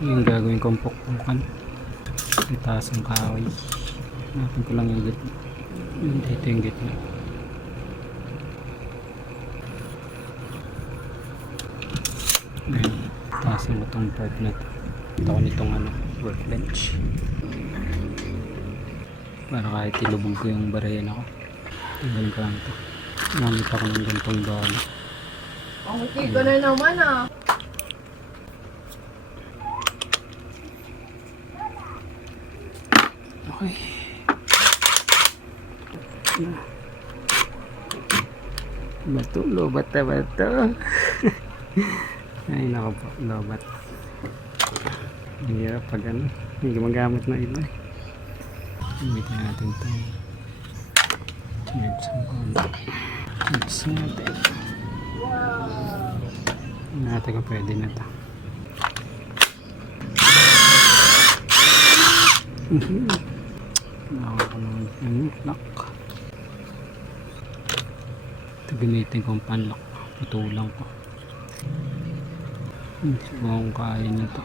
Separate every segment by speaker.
Speaker 1: Ito yung gagawin kong pukpukan. Itaas ang kahoy. Hanapin ko lang yung gitna. Yun, dito yung gitna. Ayun, taasan mo itong part na to. Ito ko nitong ano, workbench. Para kahit ilubog ko yung barena ko. Tingnan ko lang to. Gamit ako ng gantong bala.
Speaker 2: Ang okay ka na naman ah.
Speaker 1: Okay. Bato, lobat na bato. Ay, nako po, lobat. Ang hirap pag ano, hindi gumagamit na iba. eh. Gamitin natin ito. Charge ang konti. Charge natin. Natin kung pwede na ito. Nakawa ko ng ano, lock. Ito gamitin kong panlock. Putulang ko. Hmm, subukan kung kaya niya to.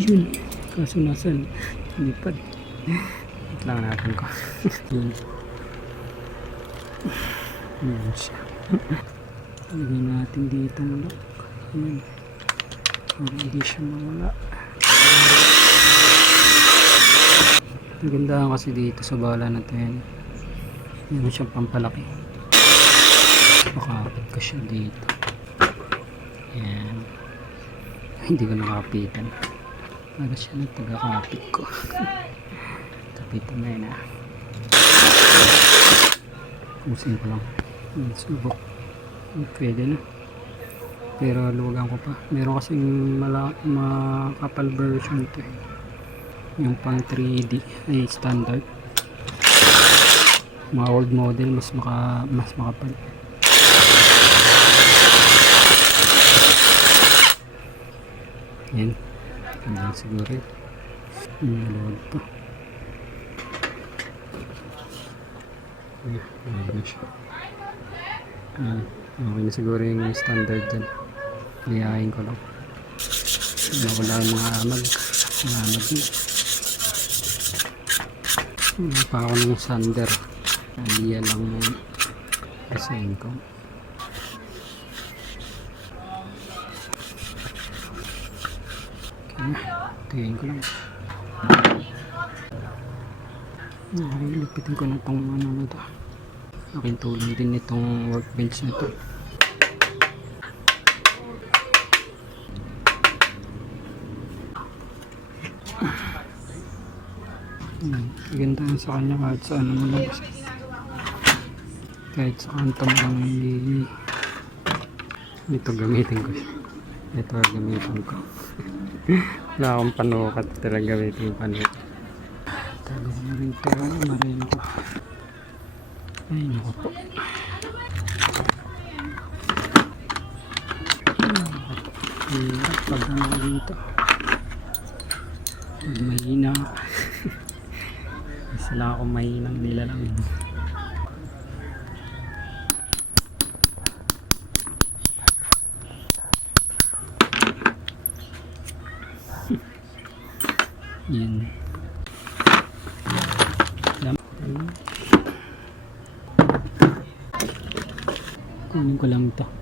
Speaker 1: Yun. Kaso nasan? Lipad. Wait lang natin ko. Yun. Yun siya. Lagyan natin dito ng lock. Yun. Para hindi siya mawala. Nagandahan kasi dito sa bala na to yan. Siyang pampalaki. Makapit ko siya dito. Yan. Hindi ko nakapitan. Para siya na tagakapit ko. Kapitan na yun ah. Pusin ko lang. Subok. Pwede na. Pero luwagan ko pa. Meron kasing mala makapal version to eh yung pang 3D ay standard. Mga old model mas maka mas makapal. Yan. Yan siguro. Yun yung load pa yan yan na siya. Yan okay na siguro yung standard dyan. Liyahin ko lang. Wala yung mga amag mga amag yun wala pa ako ng sander. Yan lang muna. Kasain ko. Okay. Tingin ko lang. Okay, lipitin ko na itong ano na ito. Aking tulong din itong workbench na ito. Hmm, sa kanya kahit sa ano mo lang. Kahit sa kanto mo lang i- ito gamitin ko siya. Ito gamitin ko. Wala akong panukat talaga gamitin yung panukat. Tago ko na rin ito. Marin ko. Ay, naku po. Ay, naku po. Hirap pag ano dito. Pag mahina lang ako mahinang nila lang. Yan. Kunin ko lang ito.